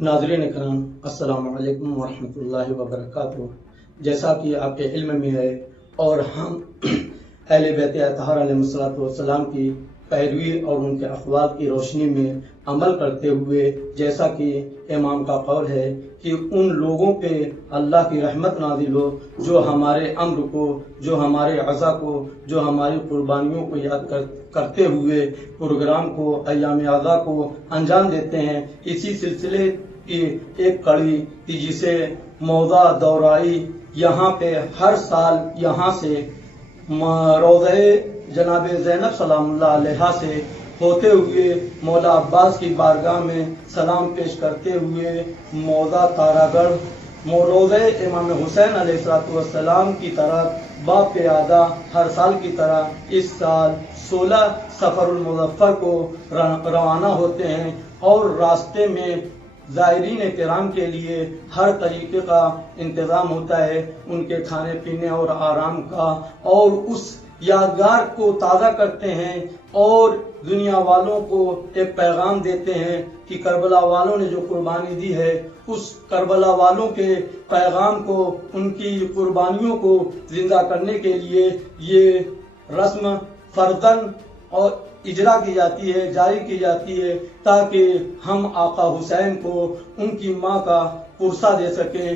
ناظرین کرام السلام علیکم ورحمۃ اللہ وبرکاتہ۔ جیسا کہ آپ کے علم میں ہے اور ہم اہل بیت اطہار علیہ السلام کی پیروی اور ان کے اقوال کی روشنی میں عمل کرتے ہوئے، جیسا کہ امام کا قول ہے کہ ان لوگوں پہ اللہ کی رحمت نازل ہو جو ہمارے امر کو، جو ہمارے عزا کو، جو ہماری قربانیوں کو یاد کرتے ہوئے پروگرام کو، ایام عزا کو انجام دیتے ہیں۔ اسی سلسلے کی ایک کڑی جسے موضع دورائی، یہاں پہ ہر سال یہاں سے روضہ جناب زینب سلام اللہ علیہا سے ہوتے ہوئے مولا عباس کی بارگاہ میں سلام پیش کرتے ہوئے موضع تاراگڑھ روضہ امام حسین علیہ السلام کی طرف باپیادہ ہر سال کی طرح اس سال 16 سفر المظفر کو روانہ ہوتے ہیں، اور راستے میں زائرین کرام کے لیے ہر طریقے کا انتظام ہوتا ہے، ان کے کھانے پینے اور آرام کا، اور اس یادگار کو تازہ کرتے ہیں اور دنیا والوں کو ایک پیغام دیتے ہیں کہ کربلا والوں نے جو قربانی دی ہے، اس کربلا والوں کے پیغام کو، ان کی قربانیوں کو زندہ کرنے کے لیے یہ رسم فرداً اور اجرا کی جاتی ہے، جاری کی جاتی ہے، تاکہ ہم آقا حسین کو ان کی ماں کا پرسہ دے سکیں۔